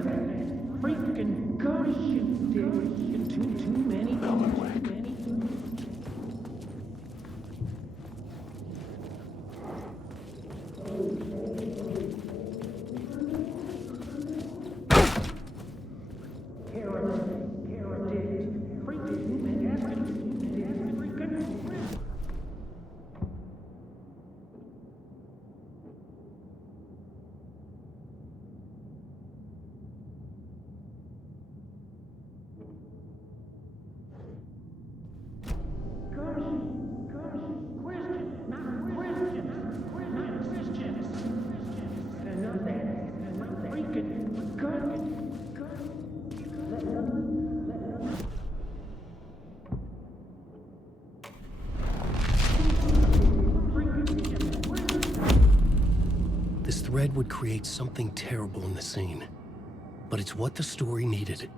of that freaking gushy dick. Too many. This thread would create something terrible in the scene, but it's what the story needed.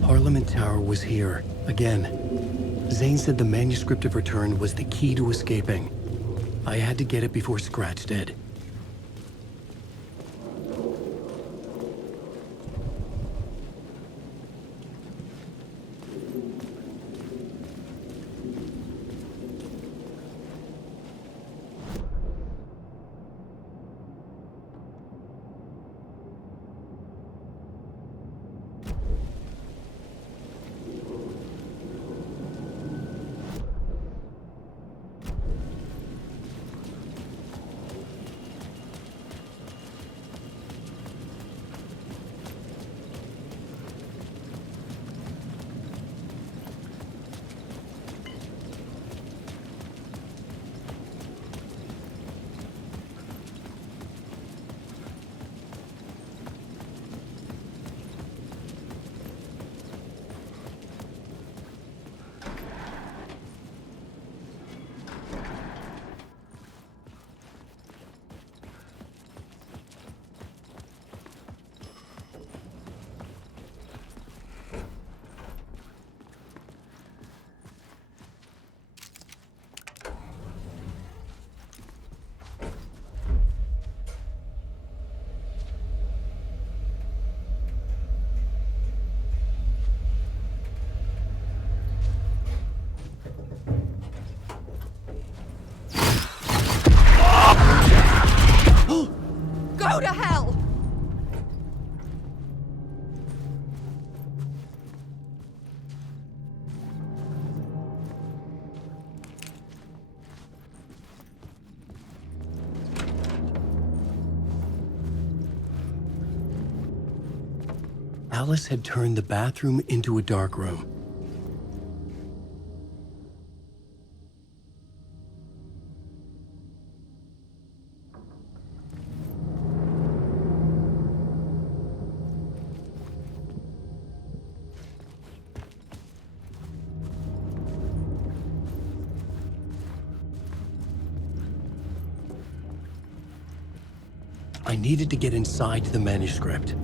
Parliament Tower was here, again. Zane said the manuscript of return was the key to escaping. I had to get it before Scratch did. Go to hell! Alice had turned the bathroom into a dark room. I needed to get inside the manuscript.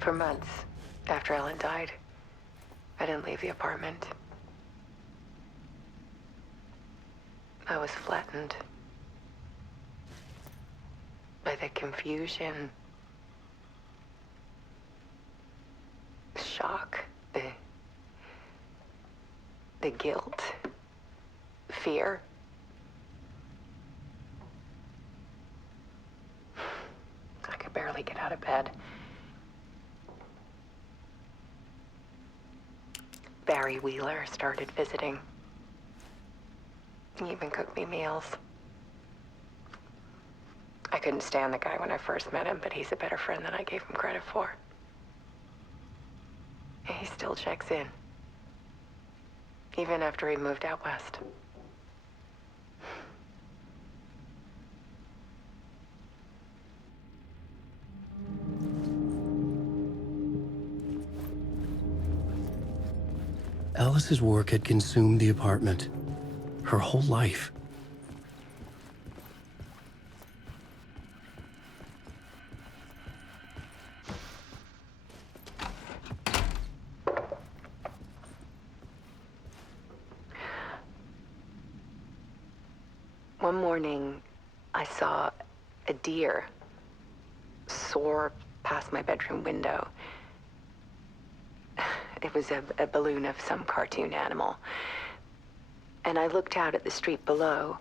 For months after Ellen died, I didn't leave the apartment. I was flattened. by the confusion, the shock, the guilt, fear. I could barely get out of bed. Barry Wheeler started visiting. He even cooked me meals. I couldn't stand the guy when I first met him, but he's a better friend than I gave him credit for. And he still checks in, even after he moved out west. Alice's work had consumed the apartment. Her whole life. One morning, I saw a deer soar past my bedroom window. It was a balloon of some cartoon animal. And I looked out at the street below,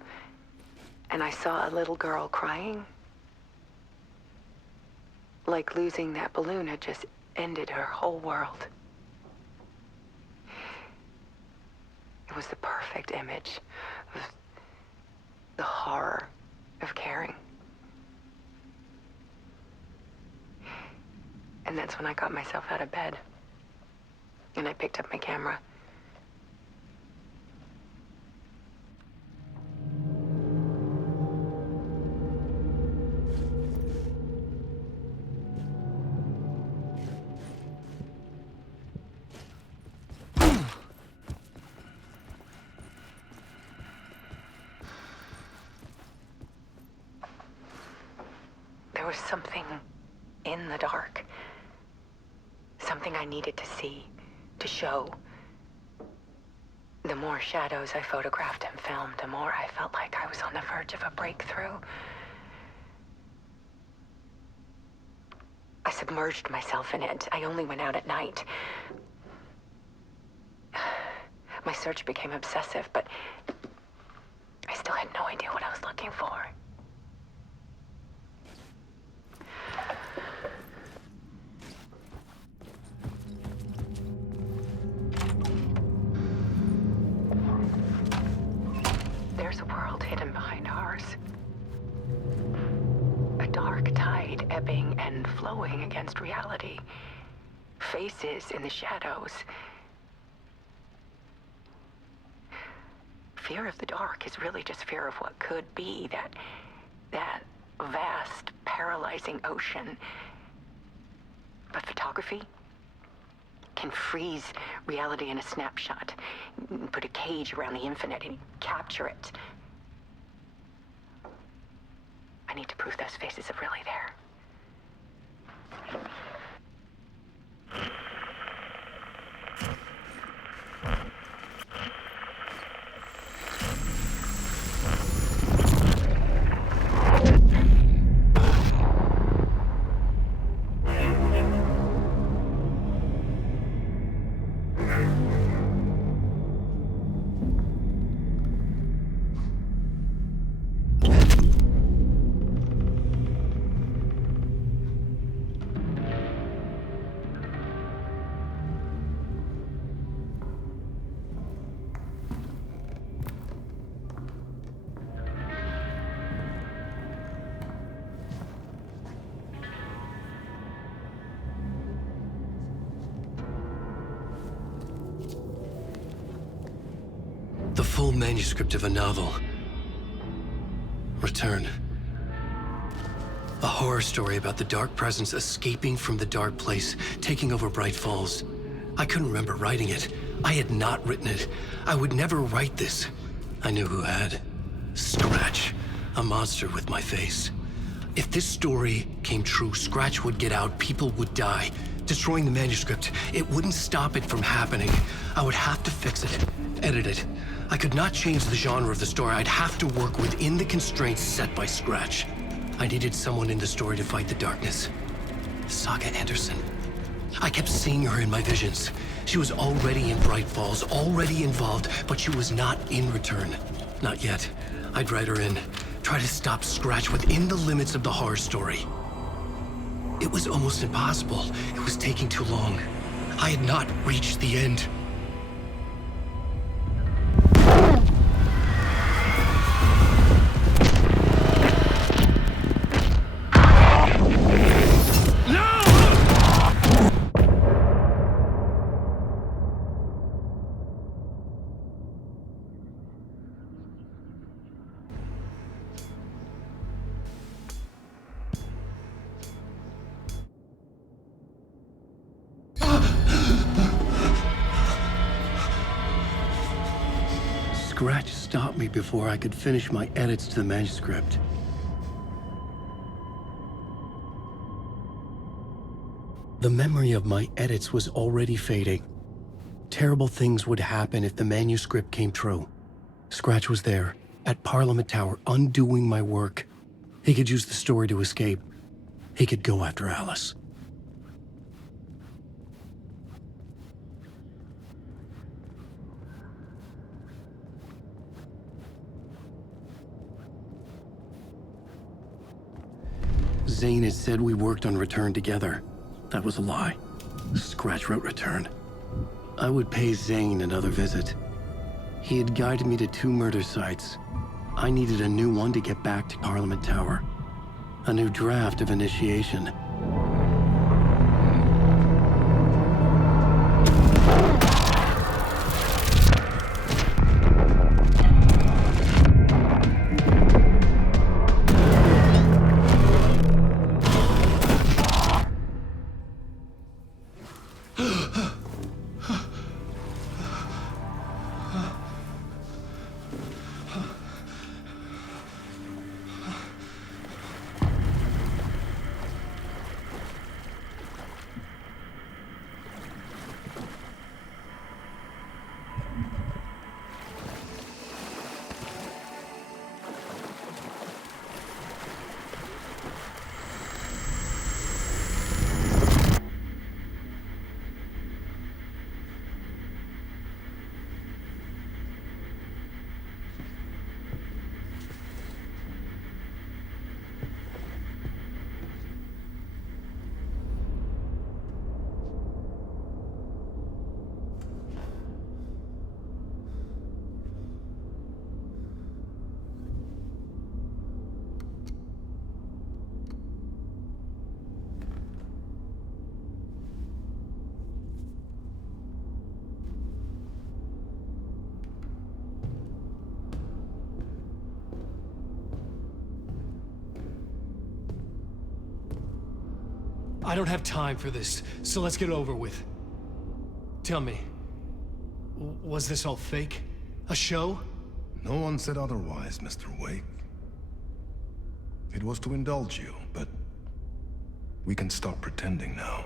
and I saw a little girl crying. Like losing that balloon had just ended her whole world. It was the perfect image of the horror of caring. And that's when I got myself out of bed. And I picked up my camera. There was something in the dark. Something I needed to see, to show. The more shadows I photographed and filmed, the more I felt like I was on the verge of a breakthrough. I submerged myself in it. I only went out at night. My search became obsessive, but I still had no idea what I was looking for. There's a world hidden behind ours. A dark tide ebbing and flowing against reality. Faces in the shadows. Fear of the dark is really just fear of what could be, that vast, paralyzing ocean. But photography can freeze reality in a snapshot, put a cage around the infinite and capture it. I need to prove those faces are really there. The full manuscript of a novel. Return. A horror story about the dark presence escaping from the dark place, taking over Bright Falls. I couldn't remember writing it. I had not written it. I would never write this. I knew who had. Scratch. A monster with my face. If this story came true, Scratch would get out, people would die. Destroying the manuscript, it wouldn't stop it from happening. I would have to fix it, edit it. I could not change the genre of the story. I'd have to work within the constraints set by Scratch. I needed someone in the story to fight the darkness. Saga Anderson. I kept seeing her in my visions. She was already in Bright Falls, already involved, but she was not in return. Not yet. I'd write her in. Try to stop Scratch within the limits of the horror story. It was almost impossible. It was taking too long. I had not reached the end. Scratch stopped me before I could finish my edits to the manuscript. The memory of my edits was already fading. Terrible things would happen if the manuscript came true. Scratch was there, at Parliament Tower, undoing my work. He could use the story to escape. He could go after Alice. Zane had said we worked on Return together. That was a lie. Scratch wrote Return. I would pay Zane another visit. He had guided me to 2 murder sites. I needed a new one to get back to Parliament Tower. A new draft of Initiation. I don't have time for this, so let's get it over with. Tell me, was this all fake? A show? No one said otherwise, Mr. Wake. It was to indulge you, but we can stop pretending now.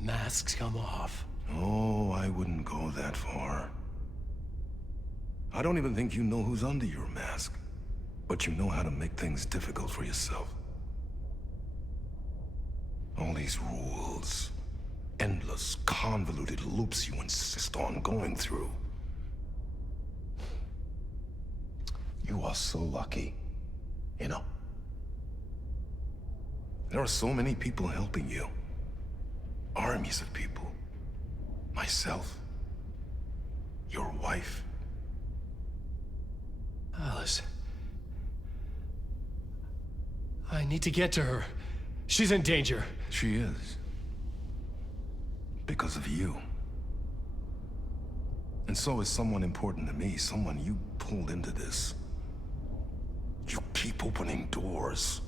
Masks come off. Oh, I wouldn't go that far. I don't even think you know who's under your mask, but you know how to make things difficult for yourself. All these rules, endless, convoluted loops you insist on going through. You are so lucky, you know. There are so many people helping you. Armies of people. Myself. Your wife. Alice. I need to get to her. She's in danger. She is. Because of you. And so is someone important to me, someone you pulled into this. You keep opening doors.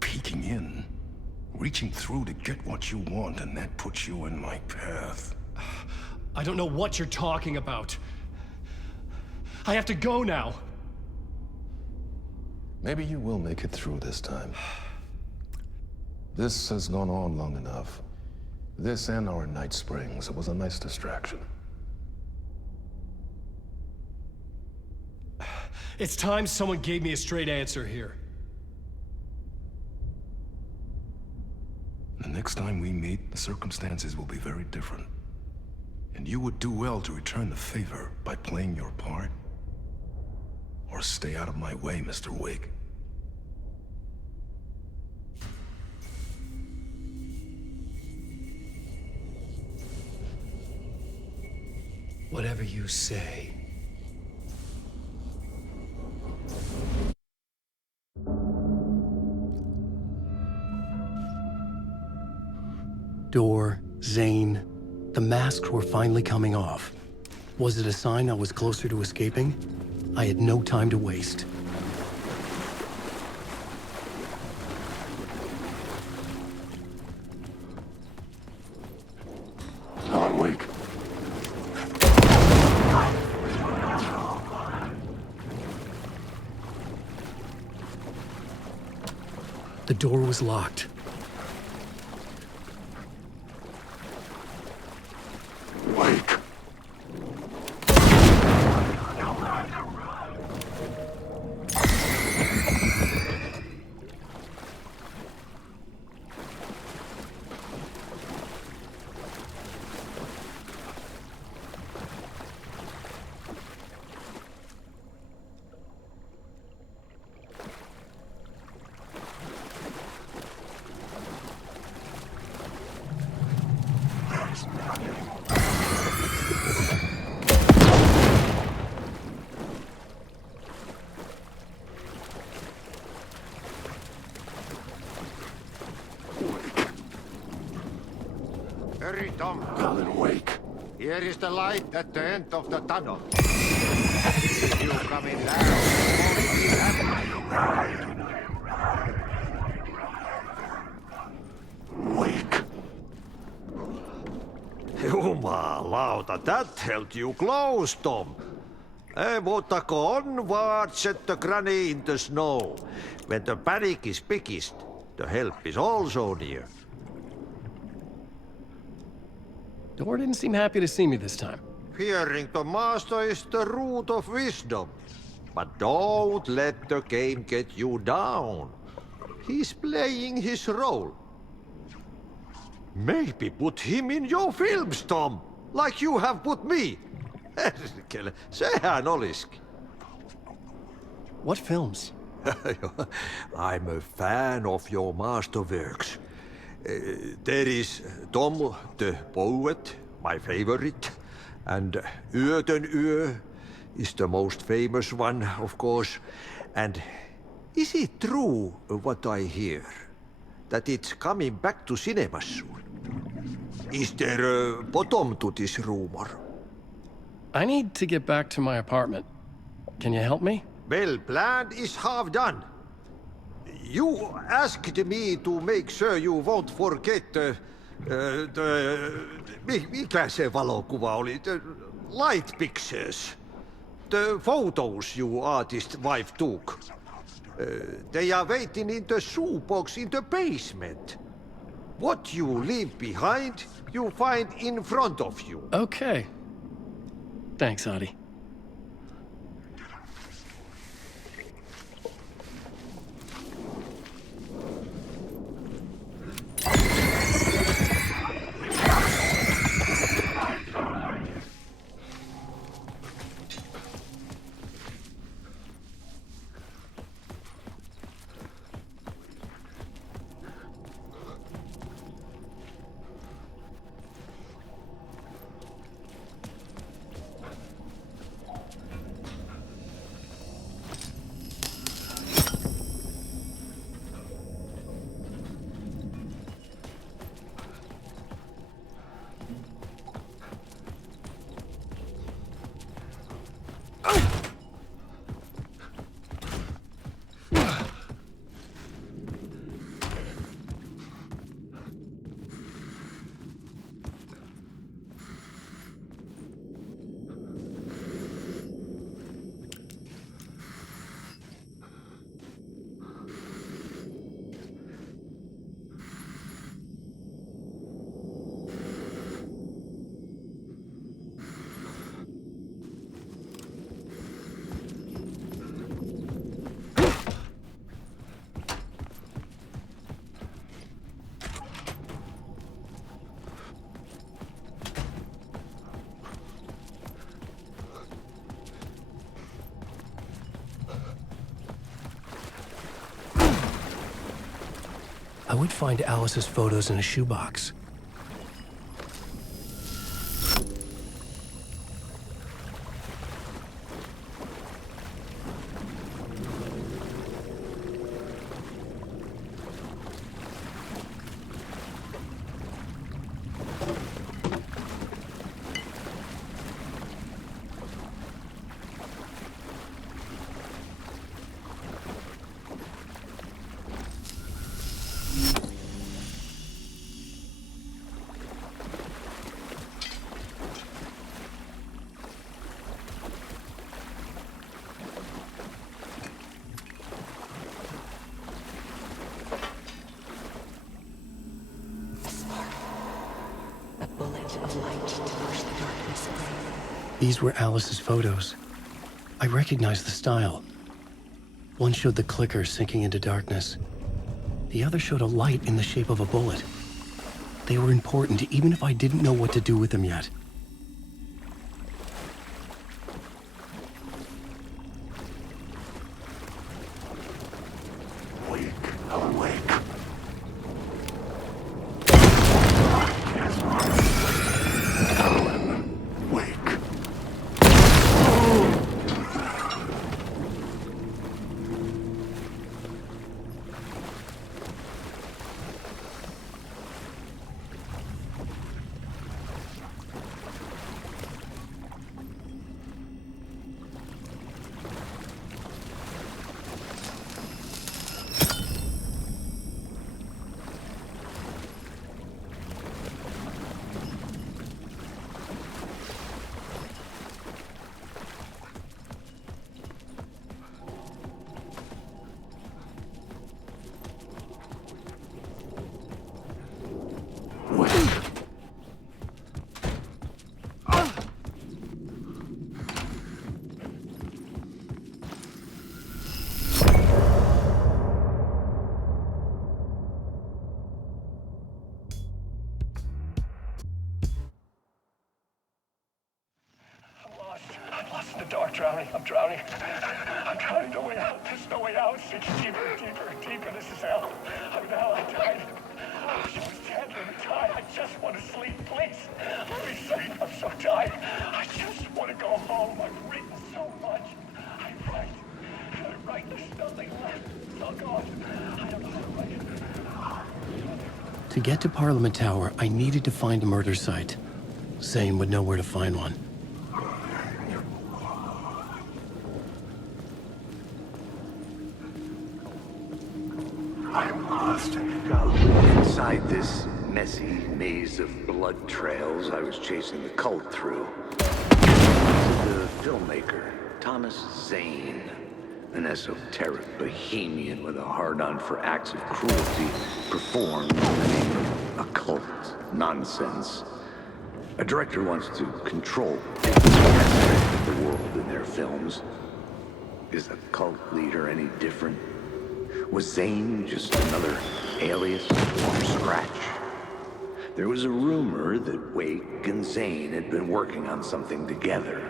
Peeking in. Reaching through to get what you want, and that puts you in my path. I don't know what you're talking about. I have to go now. Maybe you will make it through this time. This has gone on long enough. This and our Night Springs, it was a nice distraction. It's time someone gave me a straight answer here. The next time we meet, the circumstances will be very different. And you would do well to return the favor by playing your part. Or stay out of my way, Mr. Wake. Whatever you say. Door, Zane. The masks were finally coming off. Was it a sign I was closer to escaping? I had no time to waste. Not Wake. The door was locked. Wake. Hurry, Tom. Colin, Wake. Here is the light at the end of the tunnel. If you come in now, you won't be happy. Wake. Jumalauta, that held you close, Tom. Mutta onward, said the granny in the snow. When the panic is biggest, the help is also near. Door didn't seem happy to see me this time. Fearing the master is the root of wisdom. But don't let the game get you down. He's playing his role. Maybe put him in your films, Tom, like you have put me. Herkele, sehän olisikin. What films? I'm a fan of your masterworks. There is Tom the Poet, my favorite, and Yöten Yö is the most famous one, of course. And is it true what I hear, that it's coming back to cinemas soon? Is there a bottom to this rumor? I need to get back to my apartment. Can you help me? Well, plan is half done. You asked me to make sure you won't forget mikä se valokuva oli? The light pictures. The photos your artist wife took. They are waiting in the shoebox in the basement. What you leave behind, you find in front of you. Okay. Thanks, Adi. I would find Alice's photos in a shoebox. These were Alice's photos. I recognized the style. One showed the clicker sinking into darkness. The other showed a light in the shape of a bullet. They were important even if I didn't know what to do with them yet. I'm drowning. I'm drowning. No way out. There's no way out. It's deeper, deeper, deeper. This is hell. I'm in hell. I died. I was dead. Let me die. I just want to sleep, please. Let me sleep. I'm so tired. I just want to go home. I've written so much. I write. There's nothing left. It's all gone. I don't know how to write. To get to Parliament Tower, I needed to find a murder site. Zane would know where to find one. I'm lost. Inside this messy maze of blood trails I was chasing the cult through. The filmmaker, Thomas Zane, an esoteric bohemian with a hard-on for acts of cruelty performed in the name of occult nonsense. A director wants to control every aspect of the world in their films. Is a cult leader any different? Was Zane just another alias from scratch? There was a rumor that Wake and Zane had been working on something together.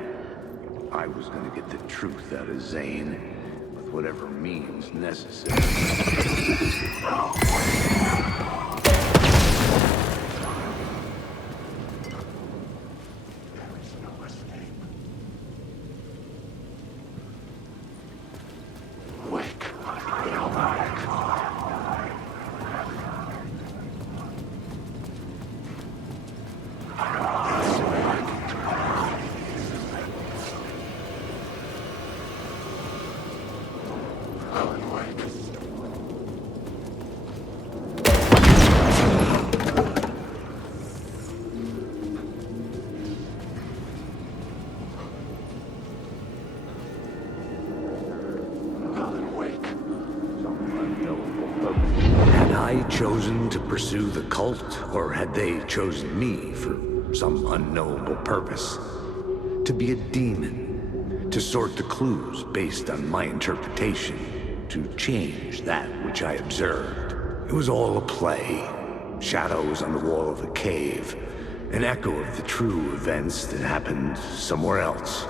I was going to get the truth out of Zane with whatever means necessary. Chosen to pursue the cult, or had they chosen me for some unknowable purpose? To be a demon, to sort the clues based on my interpretation, to change that which I observed. It was all a play. Shadows on the wall of the cave, an echo of the true events that happened somewhere else.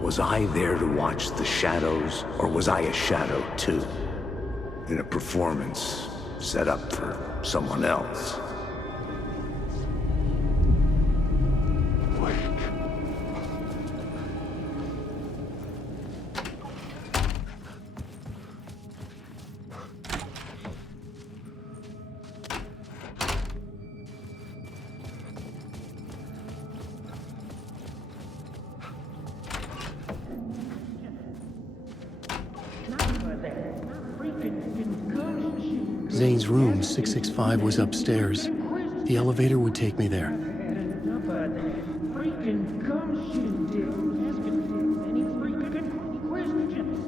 Was I there to watch the shadows, or was I a shadow too? In a performance set up for someone else. Zane's room, 665, was upstairs. The elevator would take me there. Enough of that freaking gumshoe dick. Asking too many freaking questions.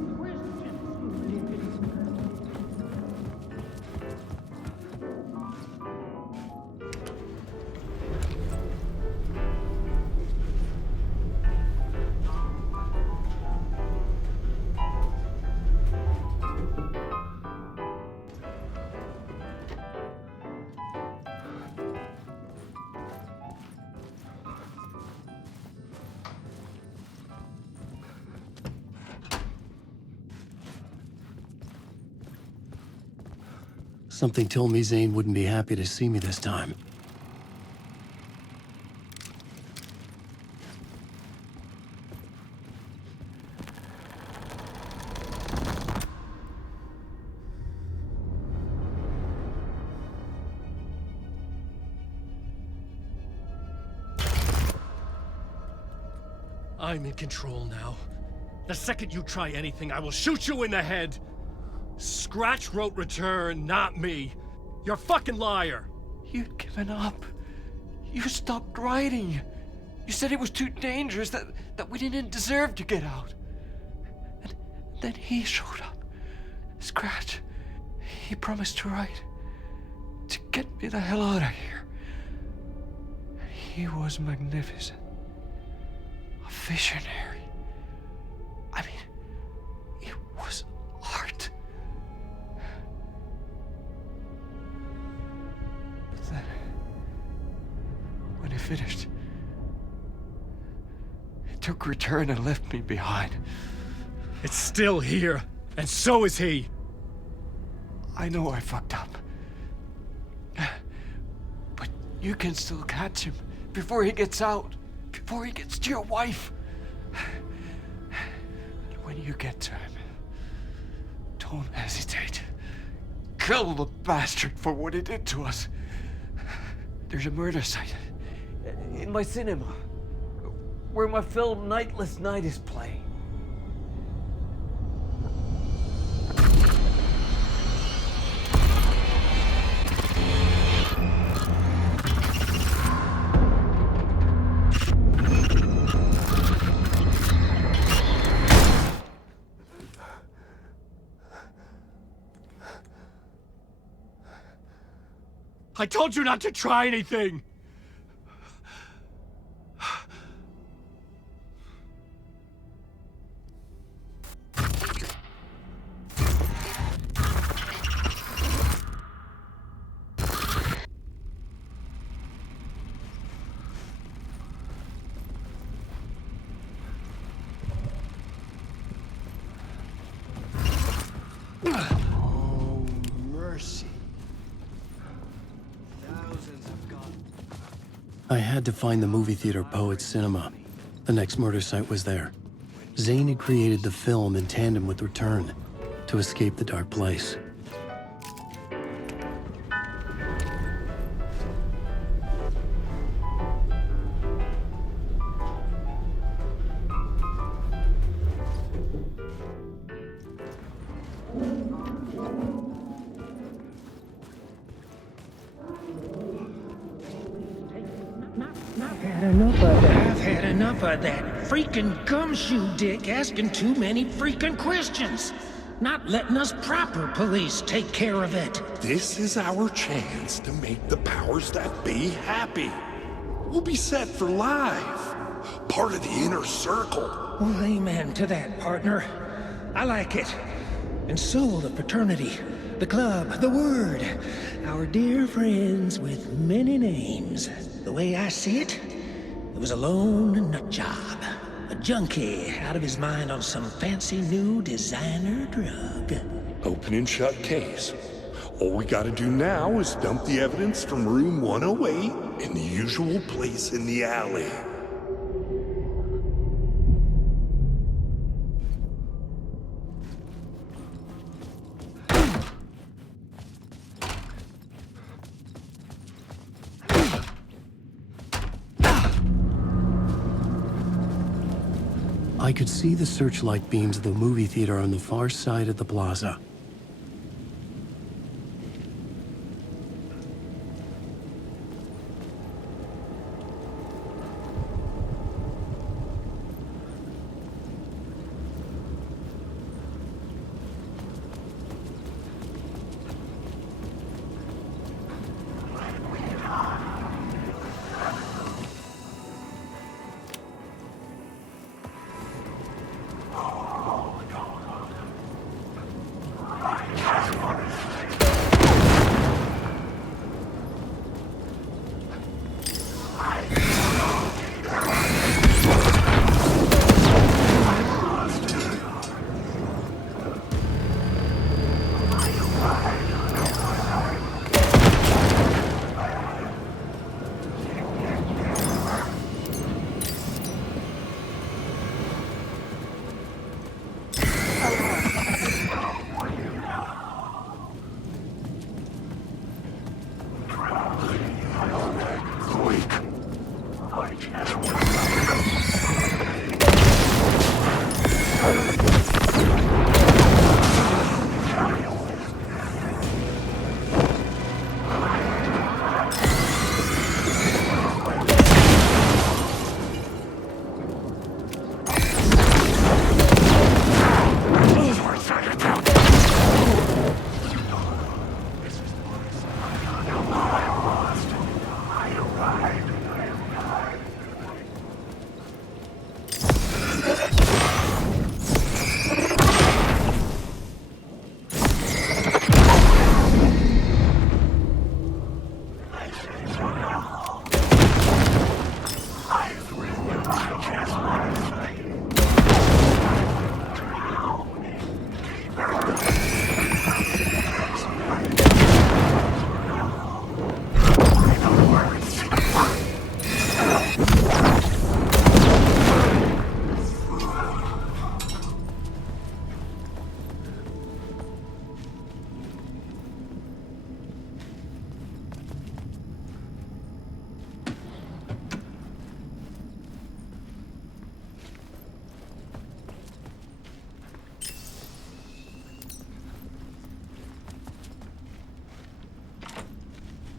Something told me Zane wouldn't be happy to see me this time. I'm in control now. The second you try anything, I will shoot you in the head! Scratch wrote return, not me. You're a fucking liar. You'd given up. You stopped writing. You said it was too dangerous, that we didn't deserve to get out. And then he showed up. Scratch. He promised to write. To get me the hell out of here. He was magnificent. A visionary. I mean, it was art. Then, when he finished, he took return and left me behind. It's still here, and so is he. I know I fucked up. But you can still catch him before he gets out, before he gets to your wife. And when you get to him, don't hesitate. Kill the bastard for what he did to us. There's a murder site in my cinema where my film Nightless Night is playing. I told you not to try anything! Oh, mercy. I had to find the movie theater Poet Cinema. The next murder site was there. Zane had created the film in tandem with Return to escape the dark place. I've had enough of that freaking gumshoe dick asking too many freaking questions. Not letting us proper police take care of it. This is our chance to make the powers that be happy. We'll be set for life. Part of the inner circle. Well, amen to that, partner. I like it. And so will the fraternity, the club, the word. Our dear friends with many names. The way I see it, it was a lone nut job. A junkie out of his mind on some fancy new designer drug. Open and shut case. All we gotta do now is dump the evidence from room 108 in the usual place in the alley. I could see the searchlight beams of the movie theater on the far side of the plaza.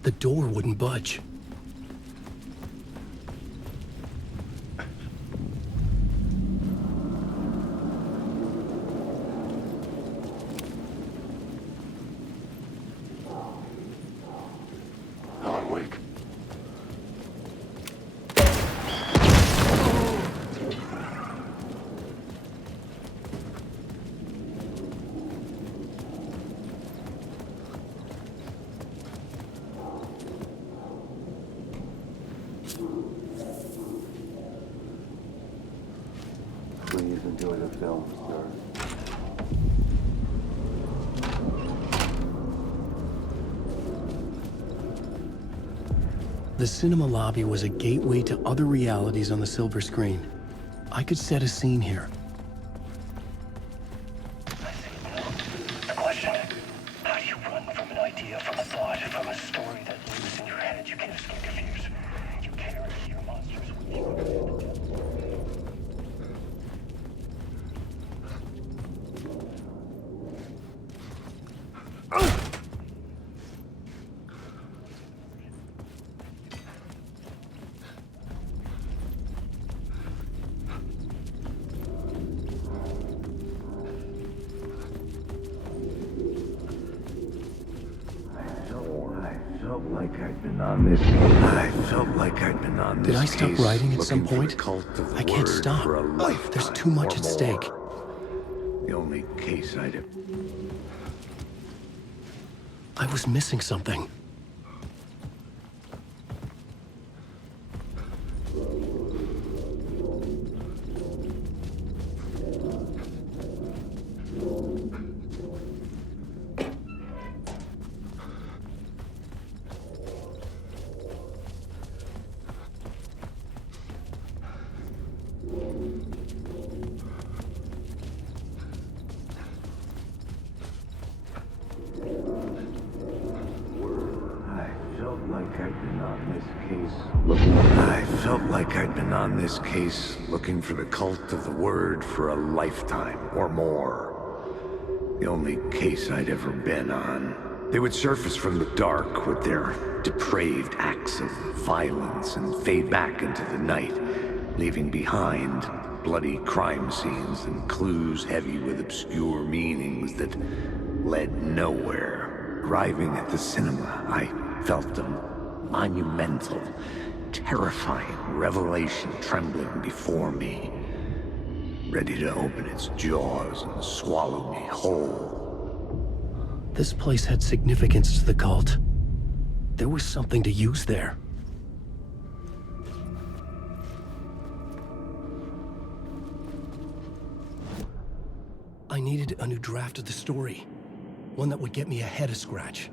The door wouldn't budge. Please enjoy the film, sir. The cinema lobby was a gateway to other realities on the silver screen. I could set a scene here. The question, how do you run from an idea, from a thought, from a story that lives in your head? You can't escape your fears. You carry your monsters with you. Did I stop writing at some point? I can't stop. There's too much at stake. The only case I'd have... I was missing something. I'd been on this case looking for the cult of the word for a lifetime or more. The only case I'd ever been on. They would surface from the dark with their depraved acts of violence and fade back into the night, leaving behind bloody crime scenes and clues heavy with obscure meanings that led nowhere. Arriving at the cinema, I felt a monumental, terrifying revelation trembling before me, ready to open its jaws and swallow me whole. This place had significance to the cult. There was something to use there. I needed a new draft of the story. One that would get me ahead of Scratch.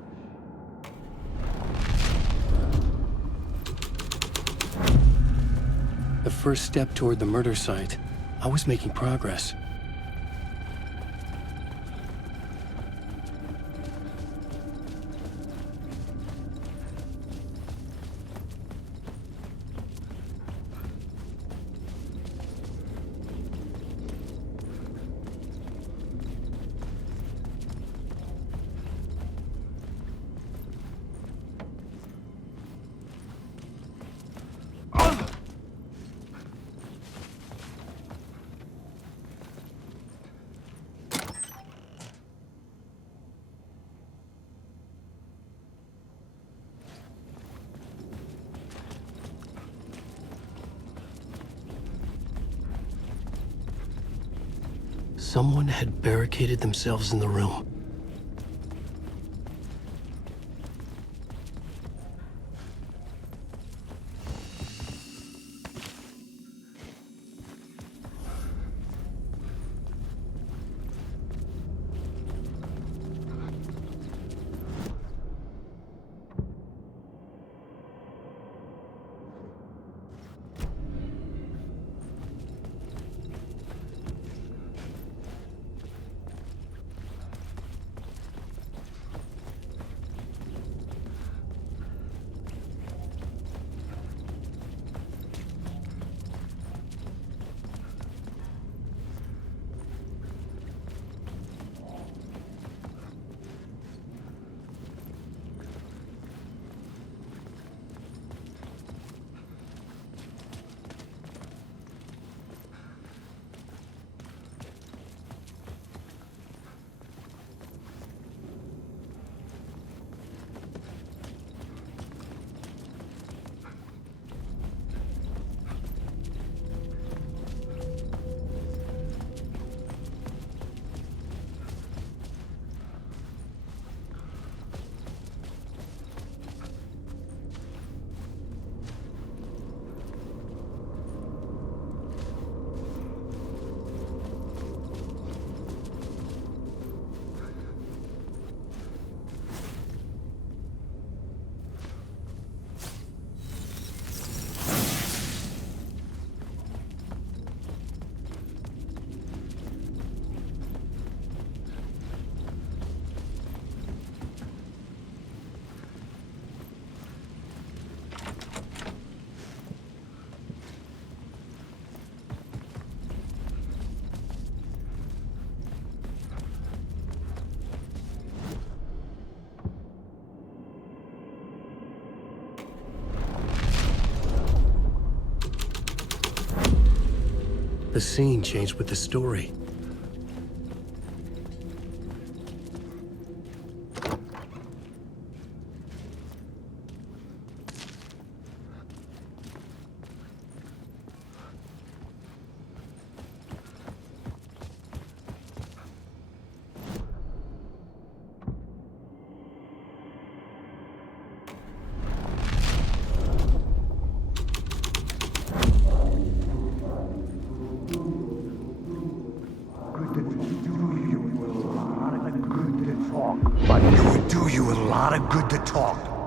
The first step toward the murder site. I was making progress. Someone had barricaded themselves in the room. The scene changed with the story.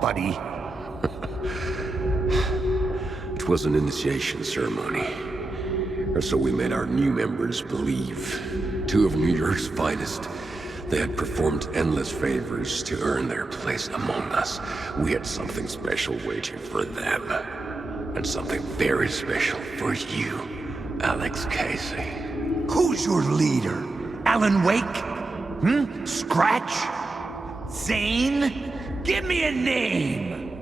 Buddy. It was an initiation ceremony, or so we made our new members believe. Two of New York's finest, They had performed endless favors to earn their place among us. We had something special waiting for them. And something very special for you, Alex Casey. Who's your leader? Alan Wake? Scratch? Zane? Give me a name!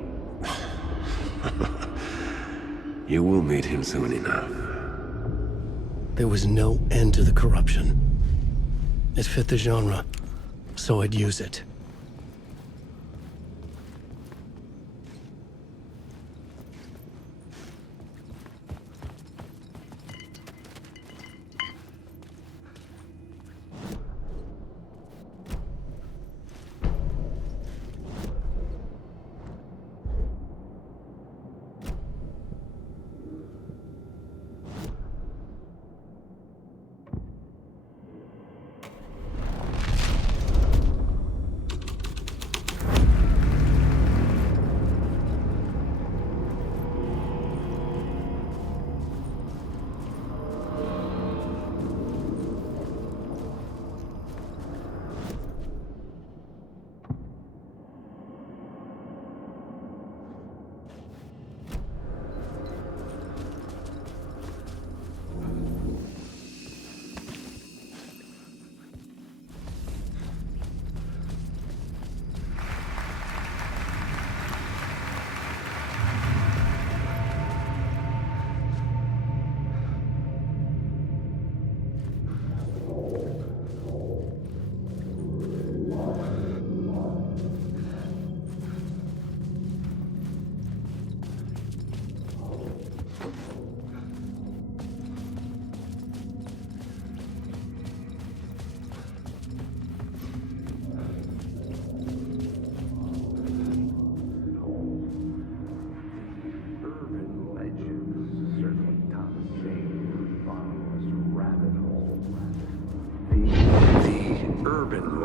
You will meet him soon enough. There was no end to the corruption. It fit the genre, so I'd use it.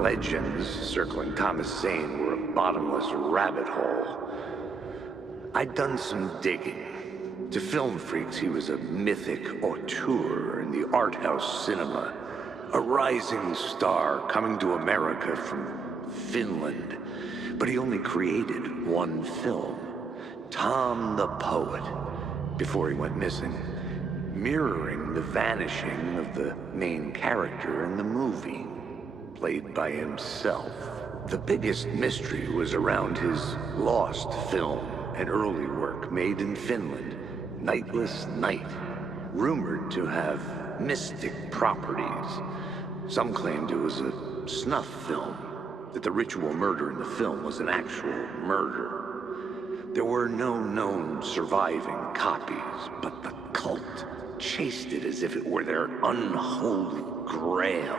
Legends circling Thomas Zane were a bottomless rabbit hole. I'd done some digging. To film freaks, he was a mythic auteur in the art house cinema. A rising star coming to America from Finland. But he only created one film, Tom the Poet, before he went missing, mirroring the vanishing of the main character in the movie. Played by himself. The biggest mystery was around his lost film, an early work made in Finland, Nightless Night, rumored to have mystic properties. Some claimed it was a snuff film, that the ritual murder in the film was an actual murder. There were no known surviving copies, but the cult chased it as if it were their unholy grail.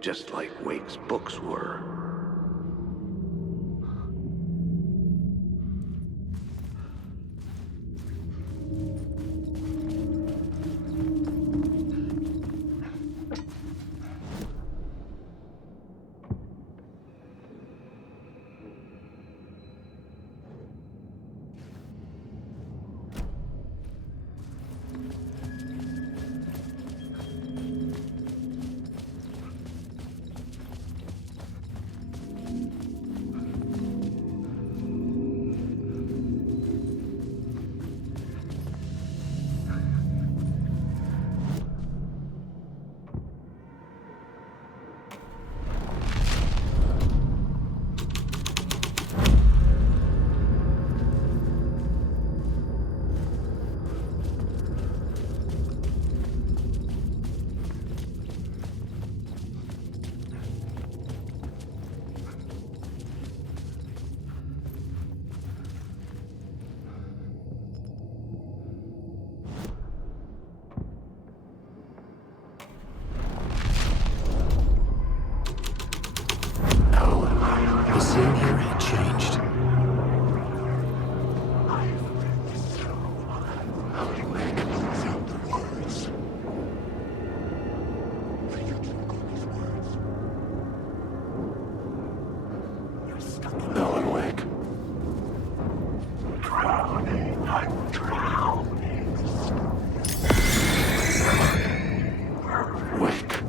Just like Wake's books were. Wake.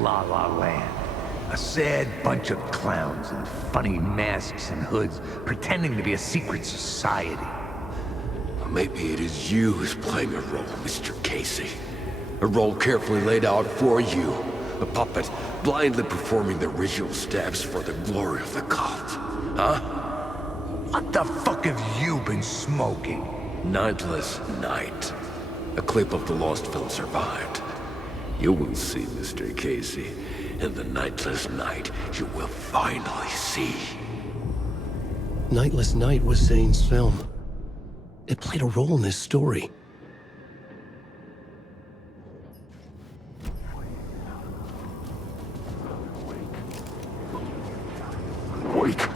La La Land. A sad bunch of clowns in funny masks and hoods pretending to be a secret society. Maybe it is you who's playing a role, Mr. Casey. A role carefully laid out for you. A puppet blindly performing the ritual steps for the glory of the cult. Huh? What the fuck have you been smoking? Nightless Night. A clip of the lost film survived. You will see, Mr. Casey. In the Nightless Night, you will finally see. Nightless Night was Zane's film. It played a role in this story. Wait.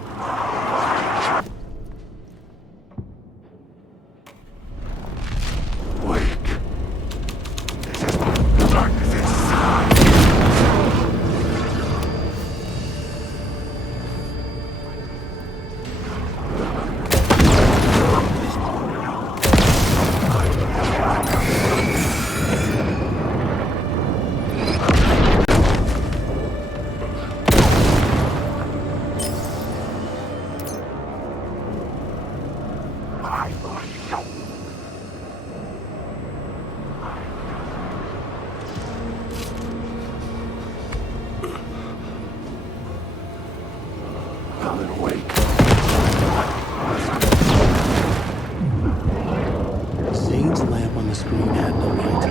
Zane's lamp on the screen had no light.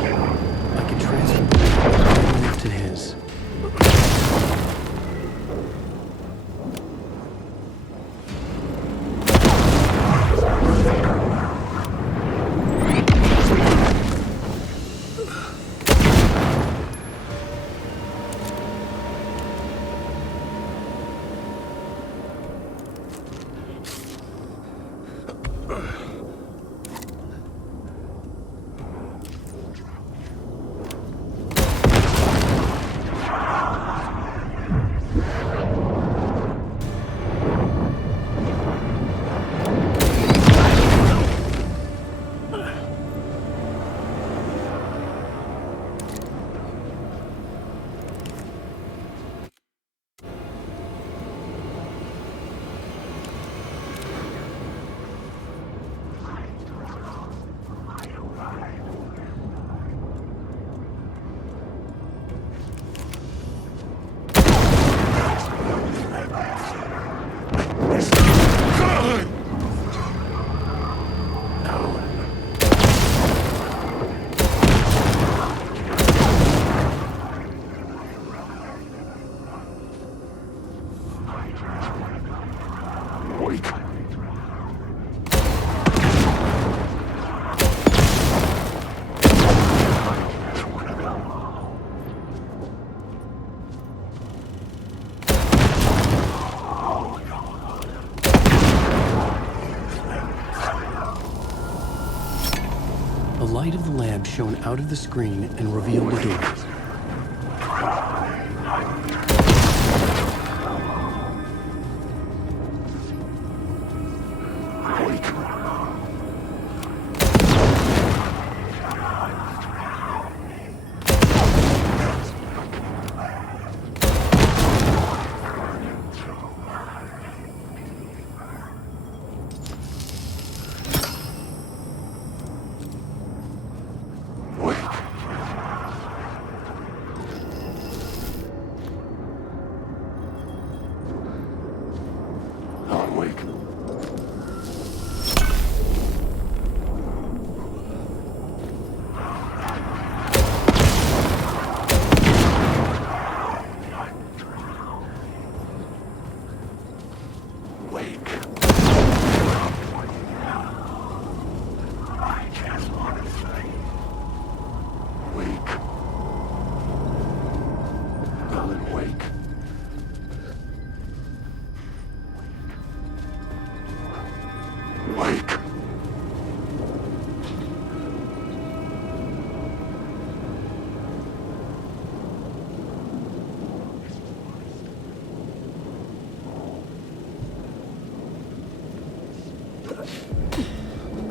I could transfer the light to his. The light of the lamp shone out of the screen and revealed the door.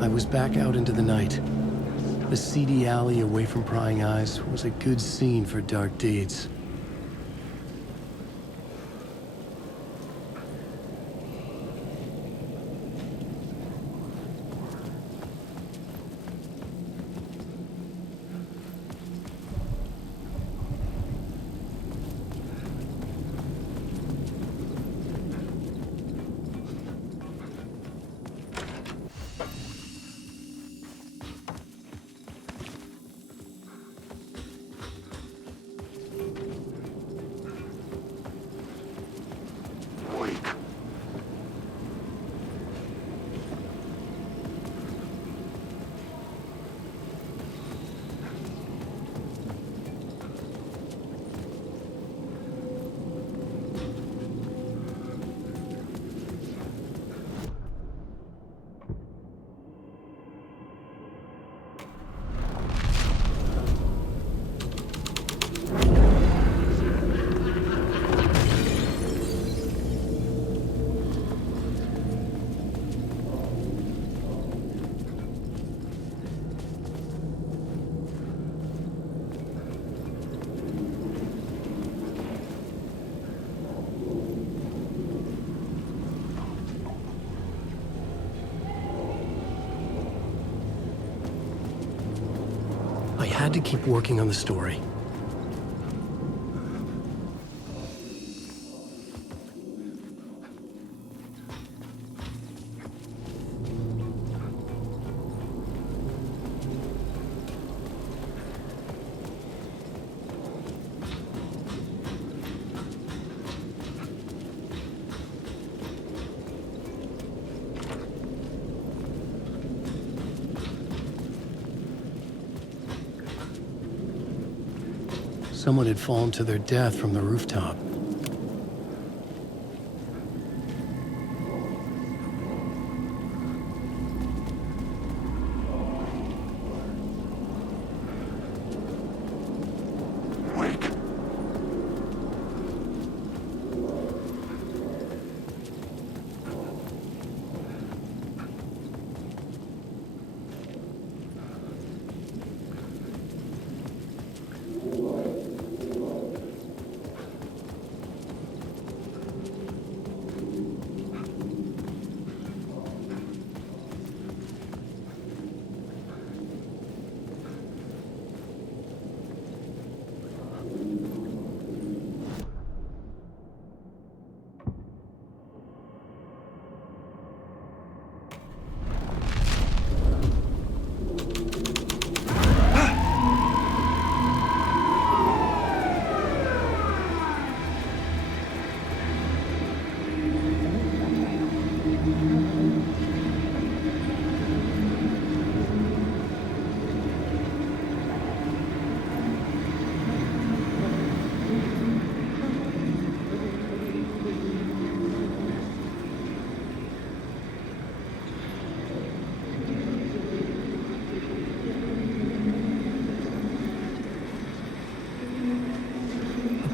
I was back out into the night. The seedy alley away from prying eyes was a good scene for dark deeds. had to keep working on the story. Someone had fallen to their death from the rooftop.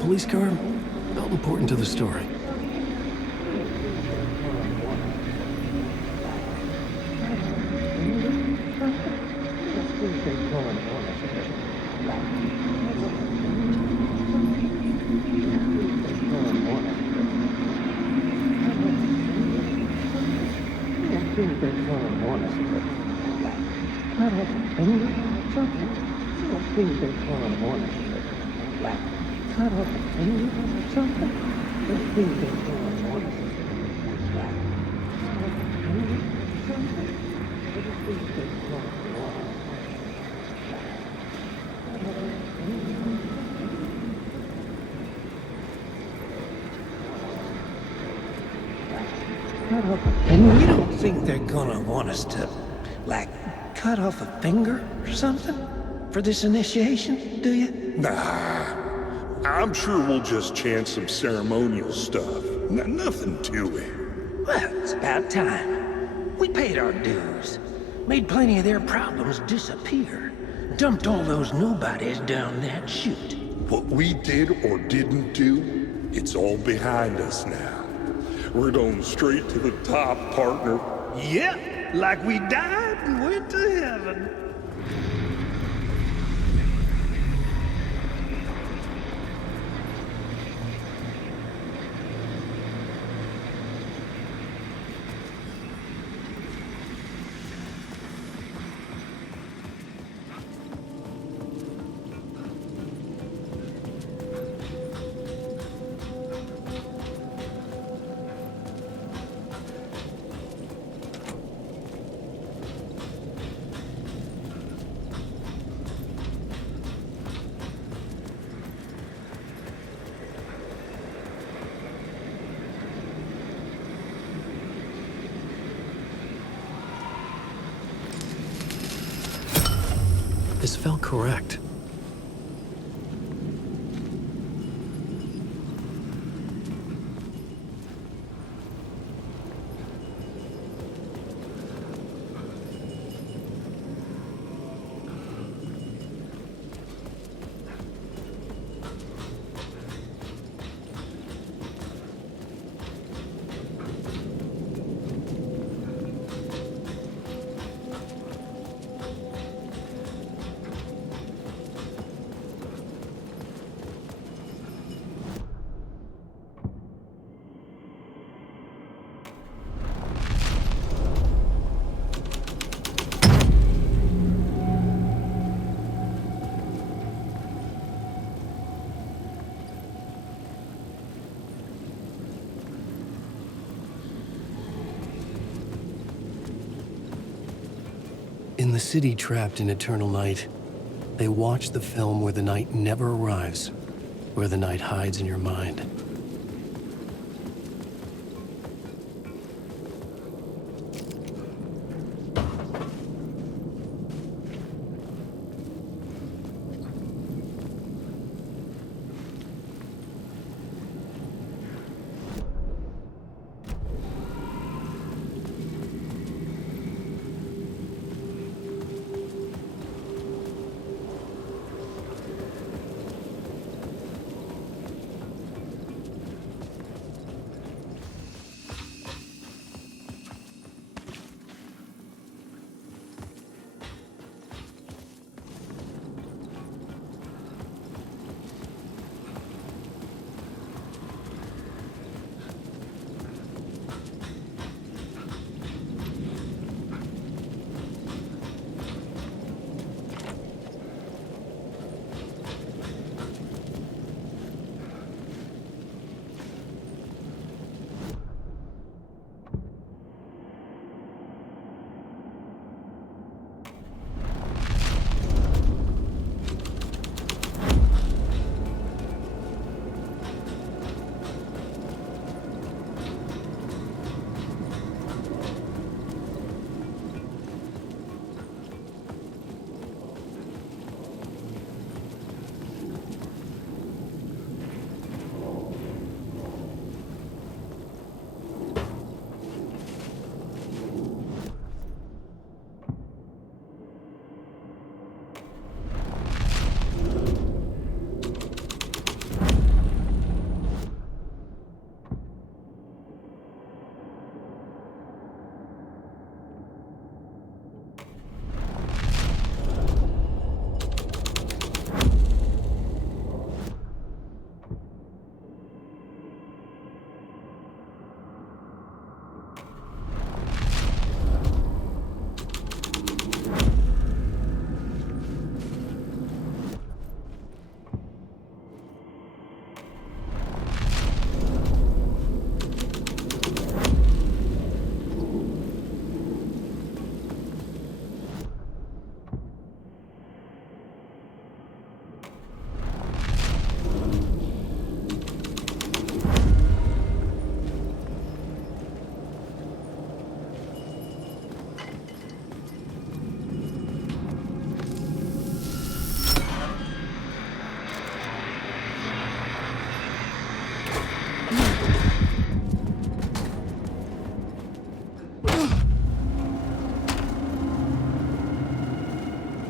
Police car felt important to the story. And you don't think they're gonna want us to, like, cut off a finger or something for this initiation, do you? Nah, I'm sure we'll just chant some ceremonial stuff. Nothing to it. Well, it's about time. We paid our dues, made plenty of their problems disappear, dumped all those nobodies down that chute. What we did or didn't do, it's all behind us now. We're going straight to the top, partner. Yep, like we died and went to heaven. This felt correct. In the city trapped in eternal night, they watch the film where the night never arrives, where the night hides in your mind.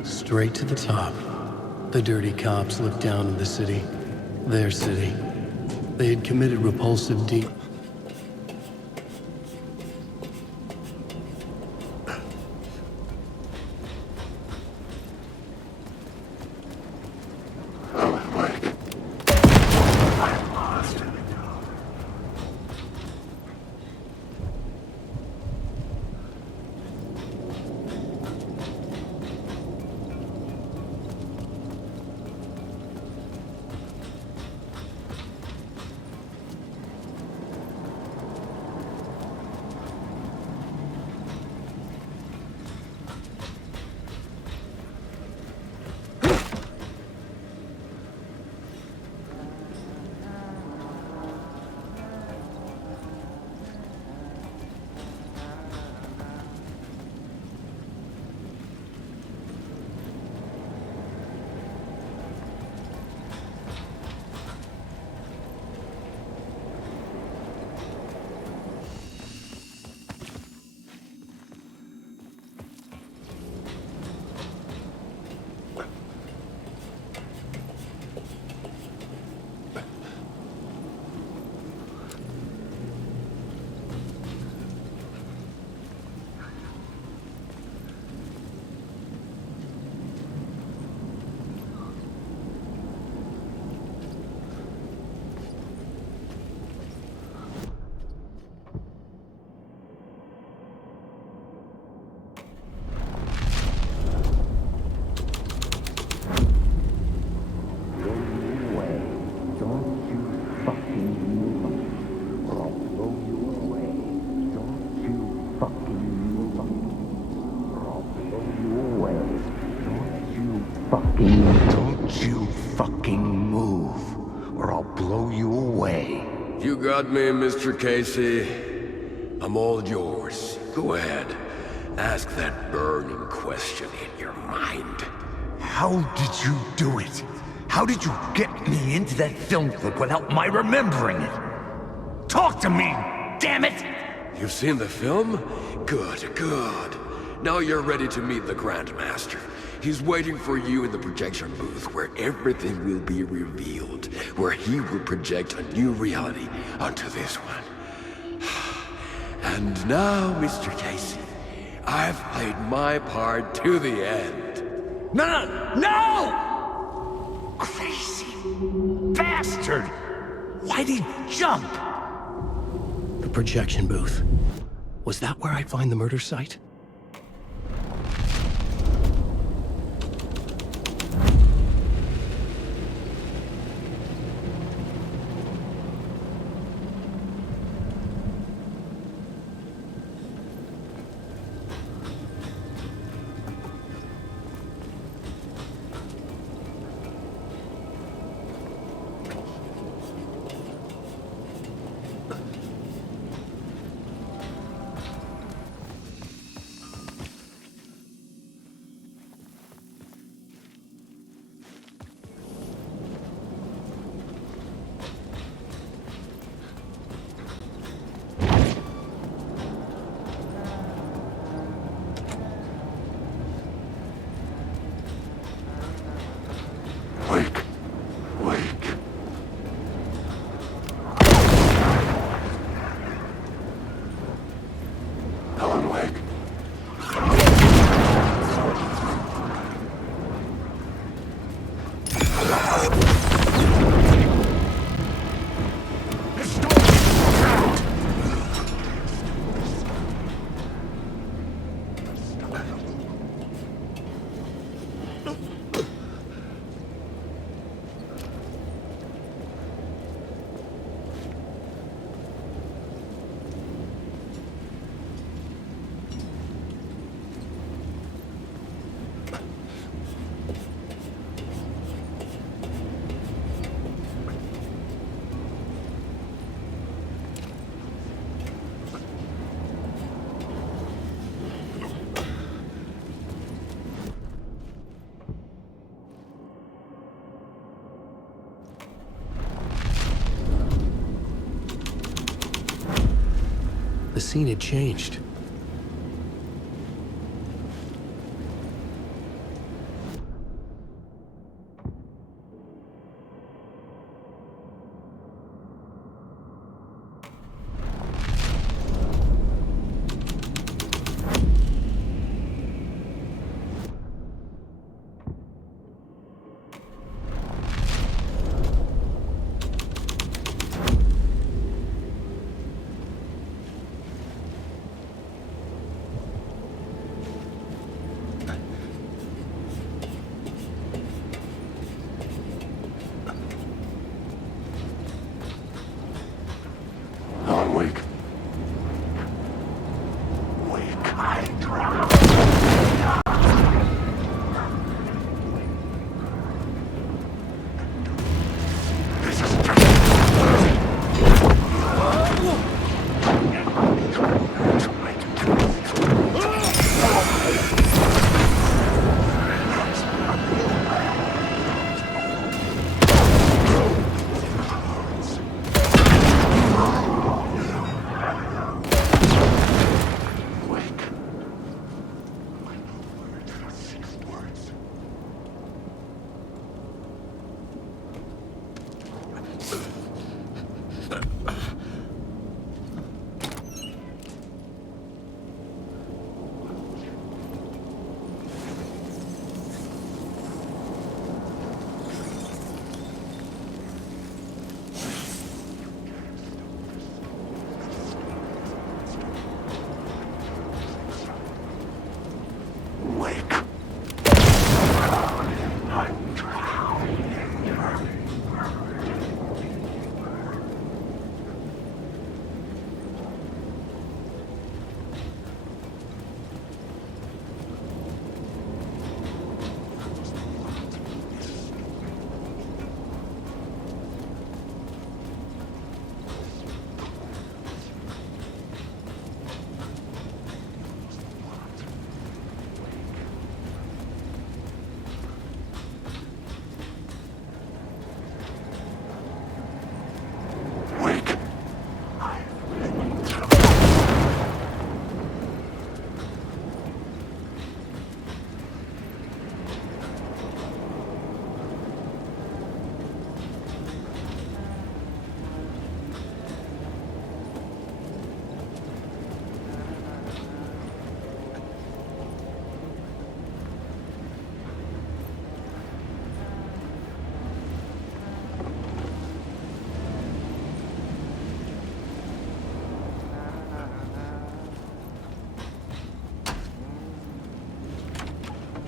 Straight to the top. The dirty cops looked down on the city. Their city. They had committed repulsive deeds. Don't you fucking move, or I'll blow you away. You got me, Mr. Casey. I'm all yours. Go ahead. Ask that burning question in your mind. How did you do it? How did you get me into that film clip without my remembering it? Talk to me, damn it! You've seen the film? Good, good. Now you're ready to meet the Grandmaster. He's waiting for you in the projection booth where everything will be revealed, where he will project a new reality onto this one. And now, Mr. Casey, I've played my part to the end. No! Crazy bastard! Why'd he jump? The projection booth. Was that where I'd find the murder site? Wake. Wake. Helen, wake. The scene had changed.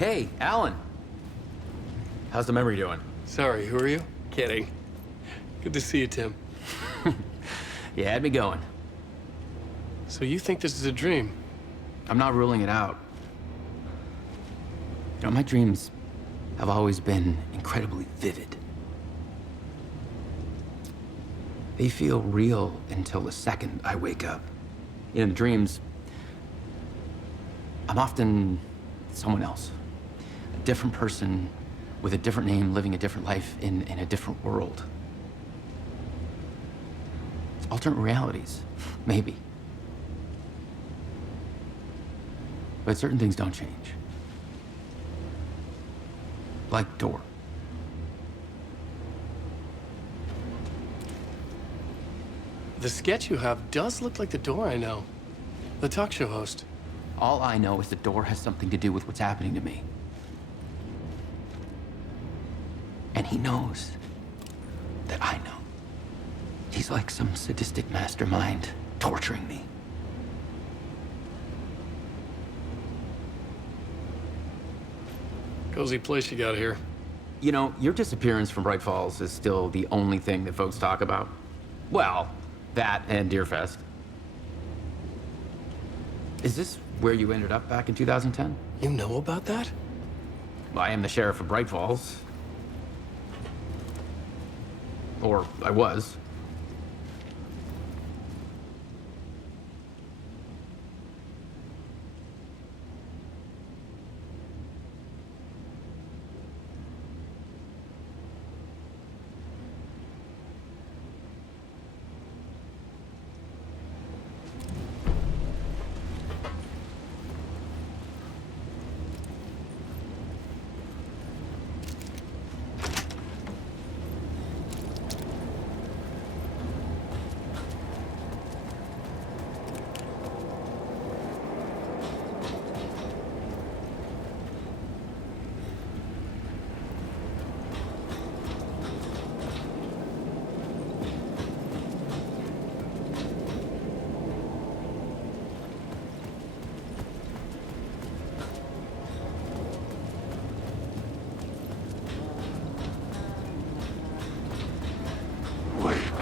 Hey, Alan. How's the memory doing? Sorry, who are you? Kidding. Good to see you, Tim. You had me going. So you think this is a dream? I'm not ruling it out. You know, my dreams have always been incredibly vivid. They feel real until the second I wake up. In the dreams, I'm often someone else. A different person with a different name, living a different life in a different world. Alternate realities, maybe. But certain things don't change. Like door. The sketch you have does look like the door I know. The talk show host. All I know is the door has something to do with what's happening to me. And he knows that I know. He's like some sadistic mastermind torturing me. Cozy place you got here. You know, your disappearance from Bright Falls is still the only thing that folks talk about. Well, that and Deerfest. Is this where you ended up back in 2010? You know about that? I am the sheriff of Bright Falls. Or I was.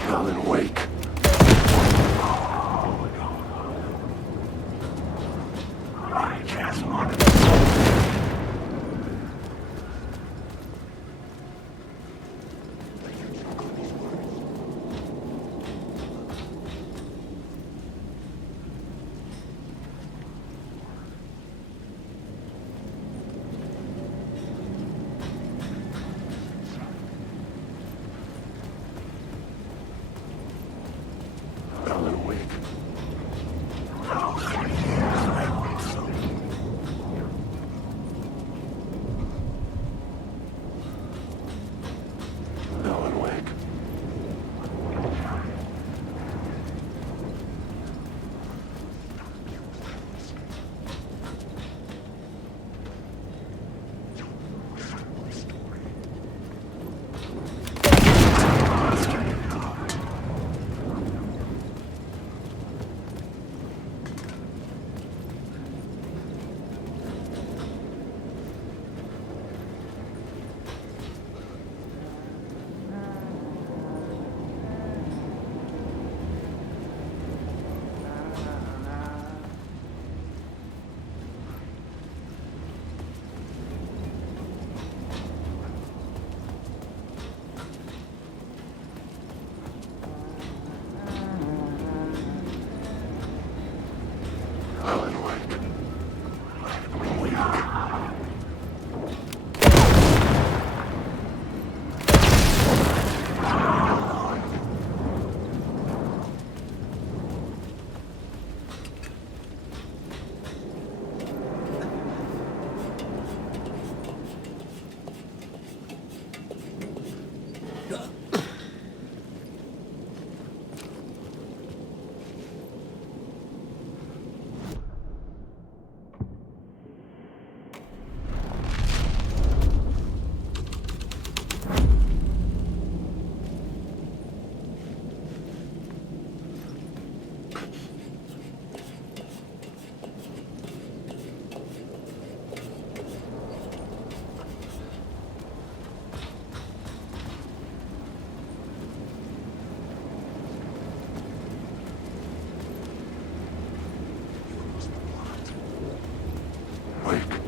Alan, wake. I can't want it. Alan, wake. How many years I wait so? Alan, wake. Alan, wake. Wake. like.